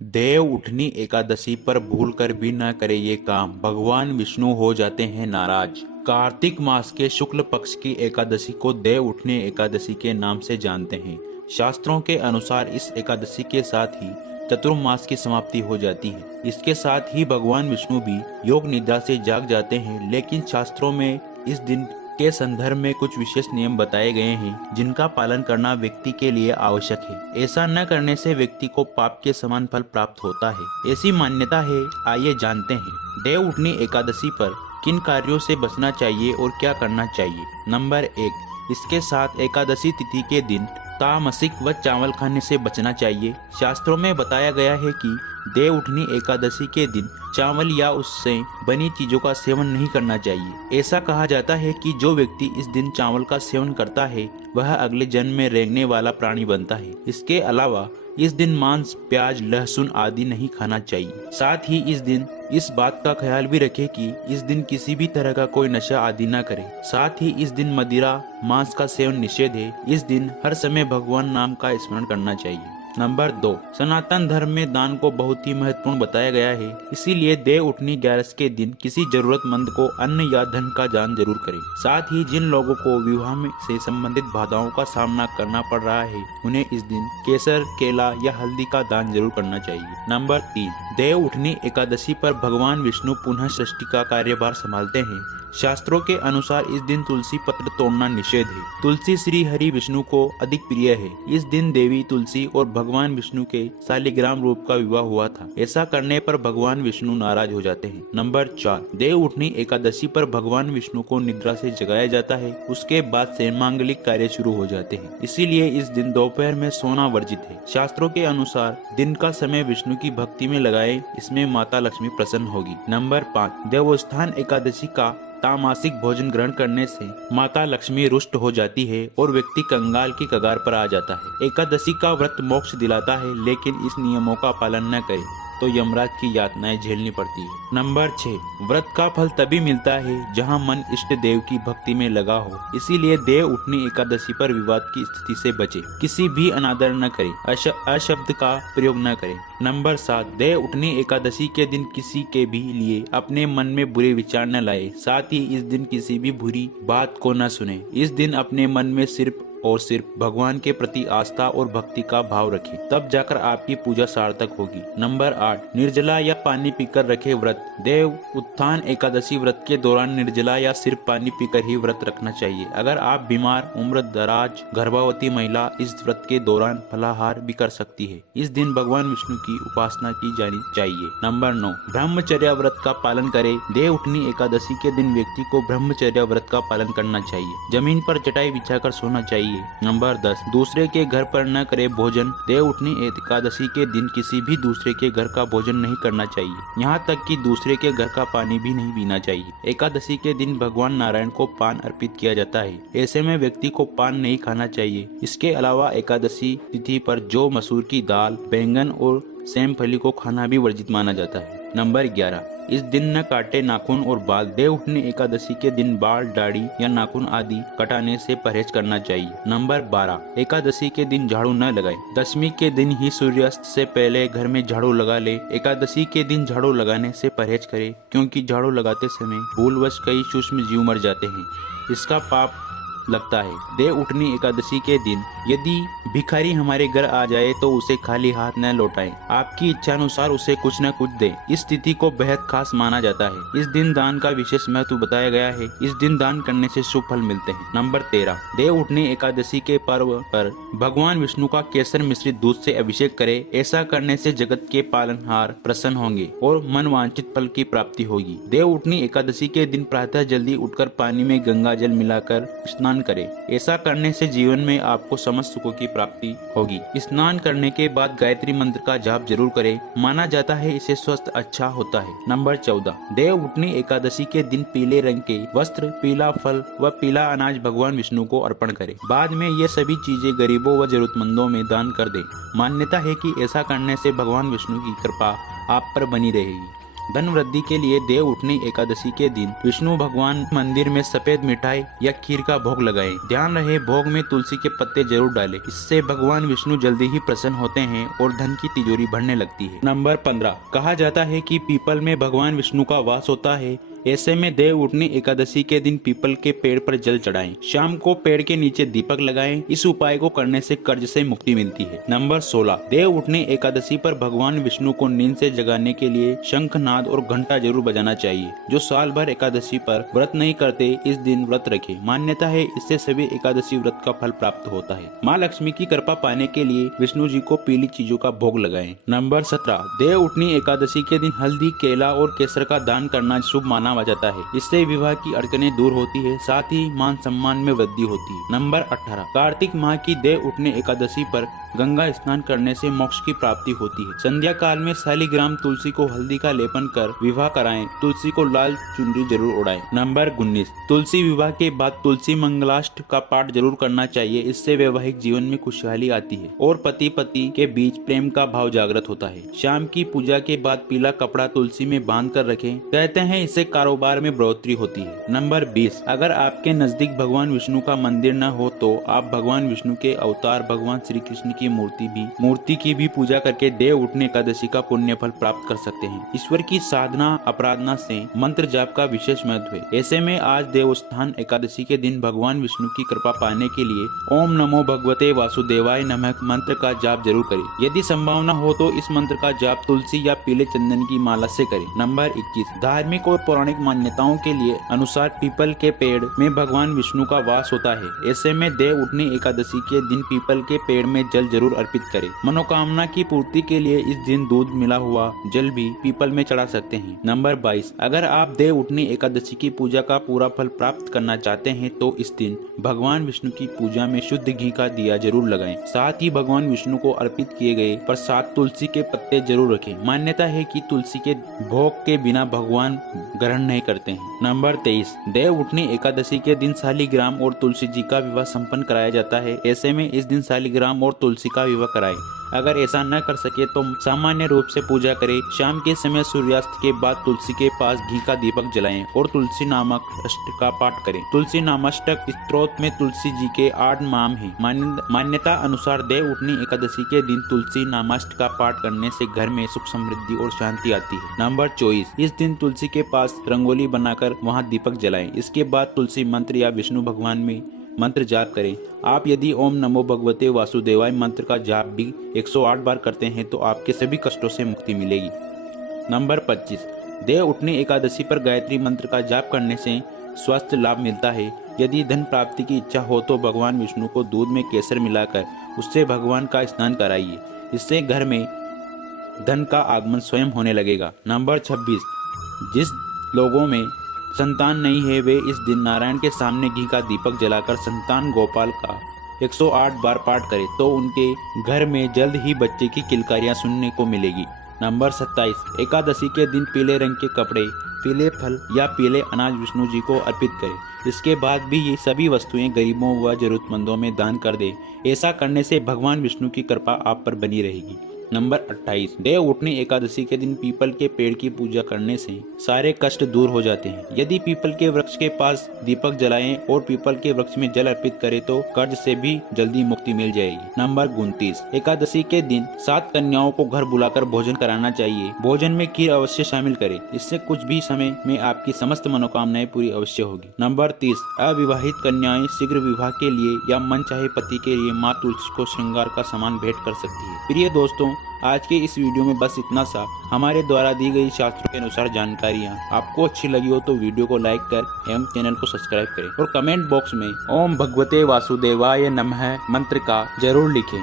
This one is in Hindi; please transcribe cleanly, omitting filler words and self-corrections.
देव उठनी एकादशी पर भूल कर भी न करे ये काम, भगवान विष्णु हो जाते हैं नाराज। कार्तिक मास के शुक्ल पक्ष की एकादशी को देव उठनी एकादशी के नाम से जानते हैं। शास्त्रों के अनुसार इस एकादशी के साथ ही चतुर्मास की समाप्ति हो जाती है। इसके साथ ही भगवान विष्णु भी योग निद्रा से जाग जाते हैं। लेकिन शास्त्रों में इस दिन के संदर्भ में कुछ विशेष नियम बताए गए हैं जिनका पालन करना व्यक्ति के लिए आवश्यक है। ऐसा न करने से व्यक्ति को पाप के समान फल प्राप्त होता है, ऐसी मान्यता है। आइए जानते हैं देव उठनी एकादशी पर किन कार्यों से बचना चाहिए और क्या करना चाहिए। नंबर 1, इसके साथ एकादशी तिथि के दिन तामसिक व चावल खाने से बचना चाहिए। शास्त्रों में बताया गया है कि देव उठनी एकादशी के दिन चावल या उससे बनी चीजों का सेवन नहीं करना चाहिए। ऐसा कहा जाता है कि जो व्यक्ति इस दिन चावल का सेवन करता है वह अगले जन्म में रेंगने वाला प्राणी बनता है। इसके अलावा इस दिन मांस, प्याज, लहसुन आदि नहीं खाना चाहिए। साथ ही इस दिन इस बात का ख्याल भी रखें कि इस दिन किसी भी तरह का कोई नशा आदि न करें। साथ ही इस दिन मदिरा, मांस का सेवन निषेध है। इस दिन हर समय भगवान नाम का स्मरण करना चाहिए। नंबर 2, सनातन धर्म में दान को बहुत ही महत्वपूर्ण बताया गया है। इसीलिए देव उठनी 11 के दिन किसी जरूरतमंद को अन्न या धन का दान जरूर करें। साथ ही जिन लोगों को विवाह में से संबंधित बाधाओं का सामना करना पड़ रहा है उन्हें इस दिन केसर, केला या हल्दी का दान जरूर करना चाहिए। नंबर 3, देव उठनी एकादशी पर भगवान विष्णु पुनः सृष्टि का कार्यभार संभालते हैं। शास्त्रों के अनुसार इस दिन तुलसी पत्र तोड़ना निषेध है। तुलसी श्री हरि विष्णु को अधिक प्रिय है। इस दिन देवी तुलसी और भगवान विष्णु के शालिग्राम रूप का विवाह हुआ था। ऐसा करने पर भगवान विष्णु नाराज हो जाते हैं। नंबर 4, देव उठनी एकादशी पर भगवान विष्णु को निद्रा से जगाया जाता है। उसके बाद से मांगलिक कार्य शुरू हो जाते हैं। इसीलिए इस दिन दोपहर में सोना वर्जित है। शास्त्रों के अनुसार दिन का समय विष्णु की भक्ति में लगाए, इसमें माता लक्ष्मी प्रसन्न होगी। नंबर 5, देवस्थान एकादशी का तामसिक भोजन ग्रहण करने से माता लक्ष्मी रुष्ट हो जाती है और व्यक्ति कंगाल की कगार पर आ जाता है। एकादशी का व्रत मोक्ष दिलाता है, लेकिन इस नियमों का पालन न करे तो यमराज की यातनाएं झेलनी पड़ती है। नंबर 6, व्रत का फल तभी मिलता है जहां मन इष्ट देव की भक्ति में लगा हो। इसीलिए देव उठनी एकादशी पर विवाद की स्थिति से बचे, किसी भी अनादर न करे, अशब्द का प्रयोग न करे। नंबर 7, देव उठनी एकादशी के दिन किसी के भी लिए अपने मन में बुरे विचार न लाए। साथ ही इस दिन किसी भी बुरी बात को न सुने। इस दिन अपने मन में सिर्फ और सिर्फ भगवान के प्रति आस्था और भक्ति का भाव रखें, तब जाकर आपकी पूजा सार्थक होगी। नंबर 8, निर्जला या पानी पीकर रखे व्रत। देव उत्थान एकादशी व्रत के दौरान निर्जला या सिर्फ पानी पीकर ही व्रत रखना चाहिए। अगर आप बीमार, उम्र दराज, गर्भवती महिला इस व्रत के दौरान फलाहार भी कर सकती है। इस दिन भगवान विष्णु की उपासना की जानी चाहिए। नंबर 9, ब्रह्मचर्य व्रत का पालन करें। देव उठनी एकादशी के दिन व्यक्ति को ब्रह्मचर्य व्रत का पालन करना चाहिए। जमीन पर चटाई बिछाकर सोना चाहिए। नंबर 10, दूसरे के घर पर न करे भोजन। देव उठनी एकादशी के दिन किसी भी दूसरे के घर का भोजन नहीं करना चाहिए, यहाँ तक कि दूसरे के घर का पानी भी नहीं पीना चाहिए। एकादशी के दिन भगवान नारायण को पान अर्पित किया जाता है। ऐसे में व्यक्ति को पान नहीं खाना चाहिए। इसके अलावा एकादशी तिथि पर जौ, मसूर की दाल, बैंगन और सेमफली को खाना भी वर्जित माना जाता है। नंबर 11, इस दिन न काटे नाखून और बाल। देव उठनी एकादशी के दिन बाल, दाढ़ी या नाखून आदि कटाने से परहेज करना चाहिए। नंबर 12, एकादशी के दिन झाड़ू न लगाए। दशमी के दिन ही सूर्यास्त से पहले घर में झाड़ू लगा ले। एकादशी के दिन झाड़ू लगाने से परहेज करे, क्योंकि झाड़ू लगाते समय भूलवश कई सूक्ष्म जीव मर जाते हैं। इसका पाप लगता है। देव उठनी एकादशी के दिन यदि भिखारी हमारे घर आ जाए तो उसे खाली हाथ न लौटाएं। आपकी इच्छा अनुसार उसे कुछ न कुछ दे। इस तिथि को बेहद खास माना जाता है। इस दिन दान का विशेष महत्व बताया गया है। इस दिन दान करने से शुभ फल मिलते हैं। नंबर 13, देव उठनी एकादशी के पर्व पर भगवान विष्णु का केसर मिश्रित दूध से अभिषेक करे। ऐसा करने से जगत के पालनहार प्रसन्न होंगे और मन वांछित फल की प्राप्ति होगी। देव उठनी एकादशी के दिन प्रातः जल्दी उठकर पानी में गंगा जल मिलाकर स्नान करें। ऐसा करने से जीवन में आपको समस्त सुखों की प्राप्ति होगी। स्नान करने के बाद गायत्री मंत्र का जाप जरूर करें। माना जाता है इससे स्वास्थ्य अच्छा होता है। नंबर 14, देव उठनी एकादशी के दिन पीले रंग के वस्त्र, पीला फल व पीला अनाज भगवान विष्णु को अर्पण करें। बाद में ये सभी चीजें गरीबों व जरूरतमंदों में दान कर दें। मान्यता है कि ऐसा करने से भगवान विष्णु की कृपा आप पर बनी रहेगी। धन वृद्धि के लिए देव उठनी एकादशी के दिन विष्णु भगवान मंदिर में सफेद मिठाई या खीर का भोग लगाएं। ध्यान रहे भोग में तुलसी के पत्ते जरूर डालें। इससे भगवान विष्णु जल्दी ही प्रसन्न होते हैं और धन की तिजोरी भरने लगती है। नंबर 15, कहा जाता है कि पीपल में भगवान विष्णु का वास होता है। ऐसे में देव उठनी एकादशी के दिन पीपल के पेड़ पर जल चढ़ाएं। शाम को पेड़ के नीचे दीपक लगाएं। इस उपाय को करने से कर्ज से मुक्ति मिलती है। नंबर 16, देव उठनी एकादशी पर भगवान विष्णु को नींद से जगाने के लिए शंखनाद और घंटा जरूर बजाना चाहिए। जो साल भर एकादशी पर व्रत नहीं करते इस दिन व्रत रखें। मान्यता है इससे सभी एकादशी व्रत का फल प्राप्त होता है। माँ लक्ष्मी की कृपा पाने के लिए विष्णु जी को पीली चीजों का भोग लगाएं। नंबर 17, देव उठनी एकादशी के दिन हल्दी, केला और केसर का दान करना शुभ माना जाता है। इससे विवाह की अड़चनें दूर होती है, साथ ही मान सम्मान में वृद्धि होती है। नंबर 18, कार्तिक माह की देव उठनी एकादशी पर गंगा स्नान करने से मोक्ष की प्राप्ति होती है। संध्या काल में शालिग्राम तुलसी को हल्दी का लेपन कर विवाह कराएं। तुलसी को लाल चुनरी जरूर उड़ाएं। नंबर 19, तुलसी विवाह के बाद तुलसी मंगलाष्ट का पाठ जरूर करना चाहिए। इससे वैवाहिक जीवन में खुशहाली आती है और पति पत्नी के बीच प्रेम का भाव जागृत होता है। शाम की पूजा के बाद पीला कपड़ा तुलसी में बांध कर रखें। कहते हैं इससे कारोबार में बढ़ोतरी होती है। नंबर 20, अगर आपके नजदीक भगवान विष्णु का मंदिर न हो तो आप भगवान विष्णु के अवतार भगवान श्री कृष्ण की मूर्ति की भी पूजा करके देव उठनी एकादशी का पुण्य फल प्राप्त कर सकते हैं। ईश्वर की साधना अपराधना से मंत्र जाप का विशेष महत्व है। ऐसे में आज देवस्थान एकादशी के दिन भगवान विष्णु की कृपा पाने के लिए ओम नमो भगवते वासुदेवाय नमः मंत्र का जाप जरूर करें। यदि संभावना हो तो इस मंत्र का जाप तुलसी या पीले चंदन की माला से करें। नंबर 21, धार्मिक और पौराणिक मान्यताओं के लिए अनुसार पीपल के पेड़ में भगवान विष्णु का वास होता है। ऐसे में देव उठनी एकादशी के दिन पीपल के पेड़ में जल जरूर अर्पित करें। मनोकामना की पूर्ति के लिए इस दिन दूध मिला हुआ जल भी पीपल में चढ़ा सकते हैं। नंबर 22, अगर आप देव उठनी एकादशी की पूजा का पूरा फल प्राप्त करना चाहते हैं तो इस दिन भगवान विष्णु की पूजा में शुद्ध घी का दिया जरूर लगाएं। साथ ही भगवान विष्णु को अर्पित किए गए प्रसाद तुलसी के पत्ते जरूर रखें। मान्यता है कि तुलसी के भोग के बिना भगवान ग्रहण नहीं करते हैं। नंबर 23, देव उठनी एकादशी के दिन शालिग्राम और तुलसी जी का विवाह संपन्न कराया जाता है। ऐसे में इस दिन शालिग्राम और तुलसी का विवाह कराएं। अगर ऐसा न कर सके तो सामान्य रूप से पूजा करें। शाम के समय सूर्यास्त के बाद तुलसी के पास घी का दीपक जलाएं और तुलसी नामक अष्टक का पाठ करें। तुलसी नामाष्टक स्तोत्र में तुलसी जी के 8 नाम हैं। मान्यता अनुसार देव उठनी एकादशी के दिन तुलसी नामाष्टक का पाठ करने से घर में सुख समृद्धि और शांति आती है। नंबर 24, इस दिन तुलसी के पास रंगोली बनाकर वहां दीपक जलाएं। इसके बाद तुलसी मंत्र या विष्णु भगवान में मंत्र जाप करें। आप यदि ओम नमो भगवते वासुदेवाय मंत्र का जाप भी 108 बार करते हैं तो आपके सभी कष्टों से मुक्ति मिलेगी। नंबर 25, देव उठनी एकादशी पर गायत्री मंत्र का जाप करने से स्वास्थ्य लाभ मिलता है। यदि धन प्राप्ति की इच्छा हो तो भगवान विष्णु को दूध में केसर मिलाकर उससे भगवान का स्नान कराइए। इससे घर में धन का आगमन स्वयं होने लगेगा। नंबर 26, जिस लोगों में संतान नहीं है वे इस दिन नारायण के सामने घी का दीपक जलाकर संतान गोपाल का 108 बार पाठ करें तो उनके घर में जल्द ही बच्चे की किलकारियां सुनने को मिलेगी। नंबर 27, एकादशी के दिन पीले रंग के कपड़े, पीले फल या पीले अनाज विष्णु जी को अर्पित करें। इसके बाद भी ये सभी वस्तुएं गरीबों व जरूरतमंदों में दान कर दें। ऐसा करने से भगवान विष्णु की कृपा आप पर बनी रहेगी। नंबर 28, देव उठनी एकादशी के दिन पीपल के पेड़ की पूजा करने से सारे कष्ट दूर हो जाते हैं। यदि पीपल के वृक्ष के पास दीपक जलाएं और पीपल के वृक्ष में जल अर्पित करें तो कर्ज से भी जल्दी मुक्ति मिल जाएगी। नंबर 29, एकादशी के दिन 7 कन्याओं को घर बुलाकर भोजन कराना चाहिए। भोजन में खीर अवश्य शामिल करें। इससे कुछ भी समय में आपकी समस्त मनोकामनाएं पूरी अवश्य होगी। नंबर 30, अविवाहित कन्याएं शीघ्र विवाह के लिए या मनचाहे पति के लिए माँ तुलसी को श्रृंगार का सामान भेंट कर सकती है। प्रिय दोस्तों, आज के इस वीडियो में बस इतना सा। हमारे द्वारा दी गई शास्त्रों के अनुसार जानकारियाँ आपको अच्छी लगी हो तो वीडियो को लाइक कर एवं चैनल को सब्सक्राइब करें और कमेंट बॉक्स में ओम भगवते वासुदेवाय नमः मंत्र का जरूर लिखें।